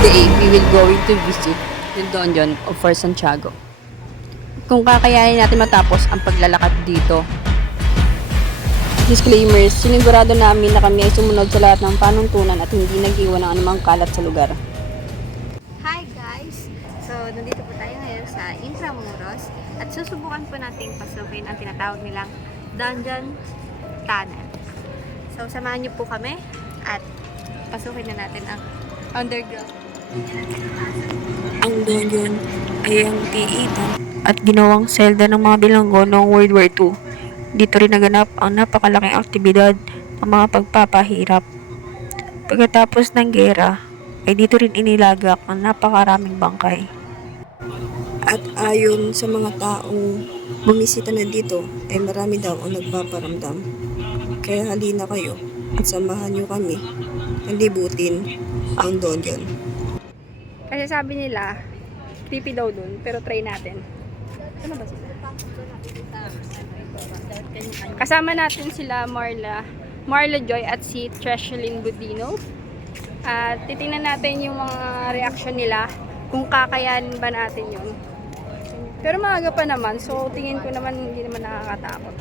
Today, we will going to visit the dungeon of Fort Santiago. Kung kakayanin natin matapos ang paglalakad dito. Disclaimers, sinigurado namin na kami ay sumunod sa lahat ng panuntunan at hindi nag-iwan ng anumang kalat sa lugar. Hi guys! So, nandito po tayo ngayon sa Intramuros at susubukan po nating pasukin ang tinatawag nilang Dungeon Tunnel. So, samahan niyo po kami at pasukin na natin ang underground. Ang dungeon ay ang tiitan at ginawang selda ng mga bilanggo noong World War II. Dito rin naganap ang napakalaking aktibidad ng mga pagpapahirap. Pagkatapos ng gera, ay dito rin inilagak ang napakaraming bangkay. At ayon sa mga taong bumisita na dito, ay marami daw ang nagpaparamdam. Kaya halina kayo at samahan nyo kami na libutin ang dungeon. Kasi sabi nila, creepy daw dun, pero try natin. Ano ba sila? Kasama natin sila Marla Joy at si Treshelyn Budino. At titingnan natin yung mga reaction nila kung kakayanin ba natin yun. Pero maaga pa naman, so tingin ko naman hindi naman nakakatakot.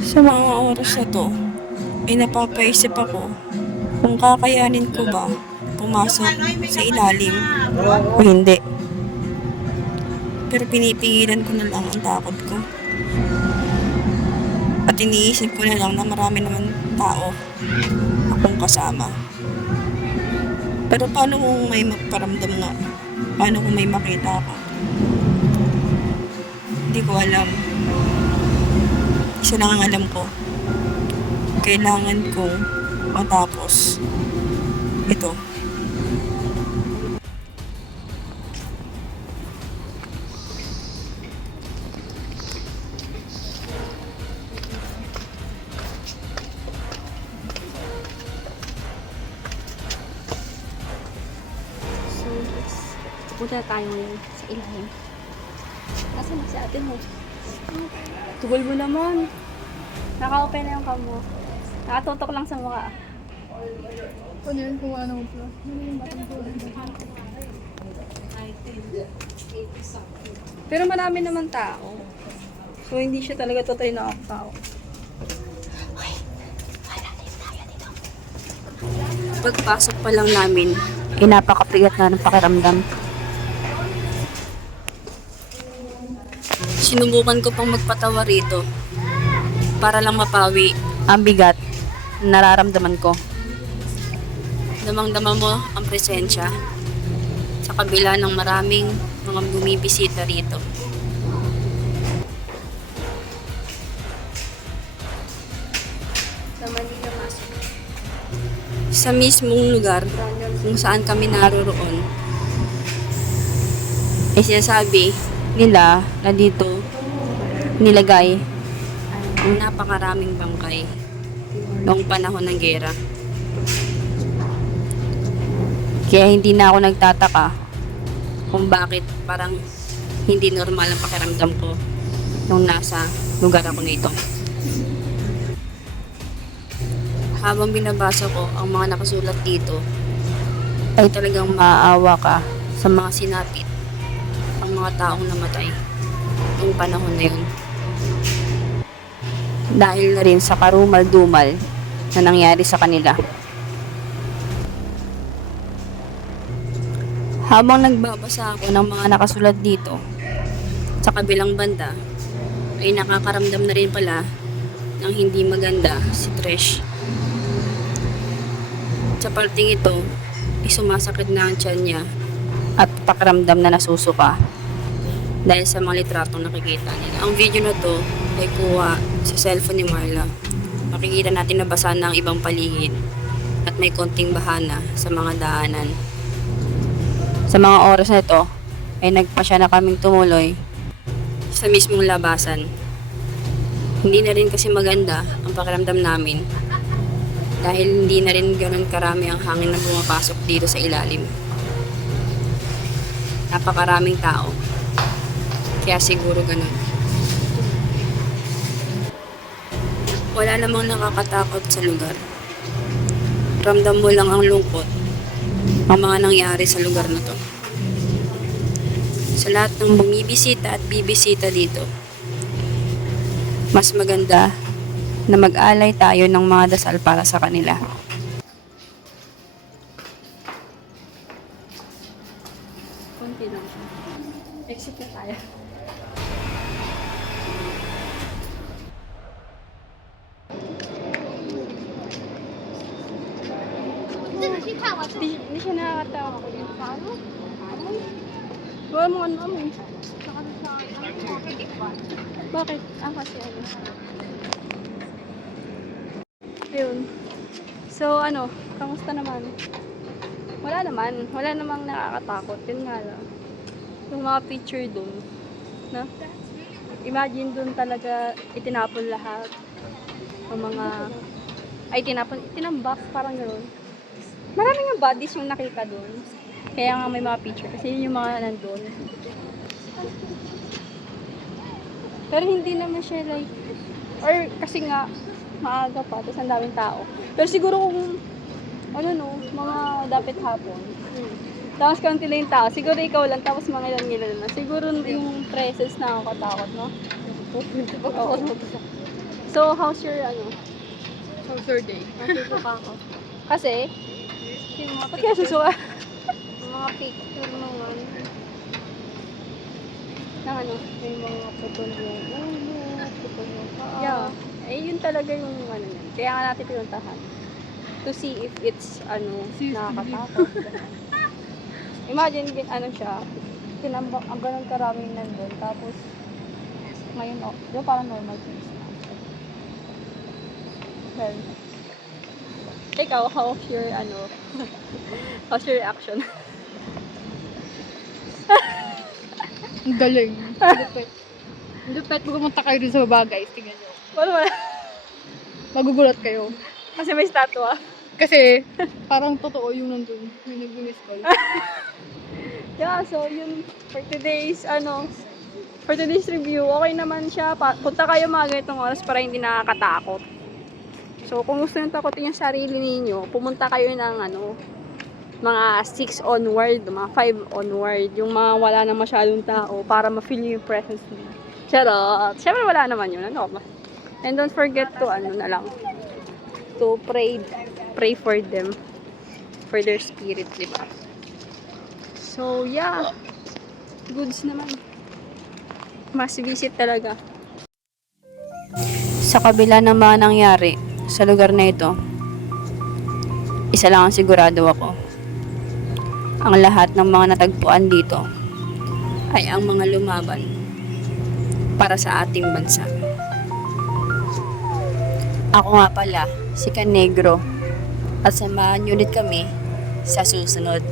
Sa mga oras na to, ay napapaisip ako kung kakayanin ko ba pumasok sa ilalim o hindi. Pero pinipigilan ko na lang ang takot ko. At iniisip ko na lang na marami naman tao akong kasama. Pero paano kung may magparamdam nga? Paano kung may makita ako? Hindi ko alam. Isa lang ang alam ko. Kailangan kong matapos ito. So, punta na tayo ngayon sa ilalim. Nasaan na si ate mo? Tugol mo naman. Naka-open na yung cam mo. Nakatutok lang sa mukha. Ano yun kung ano po? Ano yung batang po? Pero marami naman tao. So, hindi siya talaga totally na tao. Pagpasok pa lang namin, ay napakapigat na ng pakiramdam. Sinubukan ko pang magpatawa rito para lang mapawi ang bigat na nararamdaman ko. Damang-dama mo ang presensya sa kabila ng maraming mga bumibisita rito. Sa Manila Masok. Sa mismong lugar kung saan kami naroroon, ay sinasabi nila na dito nilagay ang napakaraming bangkay noong panahon ng gera. Kaya hindi na ako nagtataka kung bakit parang hindi normal ang pakiramdam ko nung nasa lugar ako nito. Habang binabasa ko ang mga nakasulat dito, ay talagang maaawa ka sa mga sinapit ang mga taong namatay noong panahon na yun. Dahil na rin sa karumal-dumal na nangyari sa kanila. Habang nagbabasa ako ng mga nakasulat dito, sa kabilang banda, ay nakakaramdam na rin pala ng hindi maganda si Trish. Sa parting ito, ay sumasakit na ang tiyan niya at pakiramdam na nasusuka dahil sa mga litratong nakikita nila. Ang video na to ay kuha sa cellphone ni Marla. Makikita natin na basa na ang ibang paligid at may konting bahana sa mga daanan. Sa mga oras na ito, ay nagpasya na kaming tumuloy sa mismong labasan. Hindi na rin kasi maganda ang pakiramdam namin dahil hindi na rin ganun karami ang hangin na pumapasok dito sa ilalim. Napakaraming tao. Kaya siguro ganun. Wala namang nakakatakot sa lugar. ramdam mo lang ang lungkot ang mga nangyari sa lugar na to. Sa lahat ng bumibisita at bibisita dito, mas maganda na mag-alay tayo ng mga dasal para sa kanila. Kunti lang siya. Exit na tayo. Hindi siya nakakatawa ko yun. Paano? Wala mo ano mo. Bakit? Kasi ano. Ayun. So ano, kamusta naman? Wala namang nakakatakot. Yun nga lang. Yung mga picture dun, no? Imagine dun talaga itinapon lahat. Yung mga, tinambak, parang gano'n. Maraming yung bodies yung nakita dun. Kaya nga may mga picture, kasi yun yung mga nandun. Pero hindi naman siya like, or kasi nga, maaga pa, tapos ang daming tao. Pero siguro kung, ano no, mga dapat hapon. Tapos kaunti lang yung tao. Siguro ikaw lang, tapos mga ilan na. Siguro yung presence na nakakatakot, no? Oo. So, how's your, How's your day? Nasusuka ako. Kasi, Yung mga ba't kaya susuka? mga picture naman. Nang ano? May mga putol yung ulo, putol yung paa. Yeah. Eh, yun talaga yung ano yan. Kaya nga natin pinuntahan. To see if it's, nakakatakot. Imagine, siya, tinambak, ang ganun karaming nandun. Tapos, ngayon, yung parang normal things na. Well, ikaw, how's your, how's your reaction? Ang galing. Lupit. Lupit. Pumunta kayo dun sa baba, guys. Tingnan nyo. Wala. Magugulat kayo. Kasi may statua. Kasi, parang totoo yung nandun. Yung nag-miss call. Yeah, so yun, for today's review, okay naman siya. Punta kayo mga ganitong oras para hindi nakakatakot. So, kung gusto nyo takotin yung sarili ninyo, pumunta kayo ng mga 6 onward, mga 5 onward, yung mga wala na masyadong tao para ma-feel yung presence nila. Charot! Siyempre wala naman yun, And don't forget to, to pray for them, for their spirit, di ba? So, yeah. Goods naman. Must visit talaga. Sa kabila ng mga nangyari sa lugar na ito, isa lang ang sigurado ako. Ang lahat ng mga natagpuan dito ay ang mga lumaban para sa ating bansa. Ako nga pala, si Canegro, at samahan niyo ulit kami sa susunod.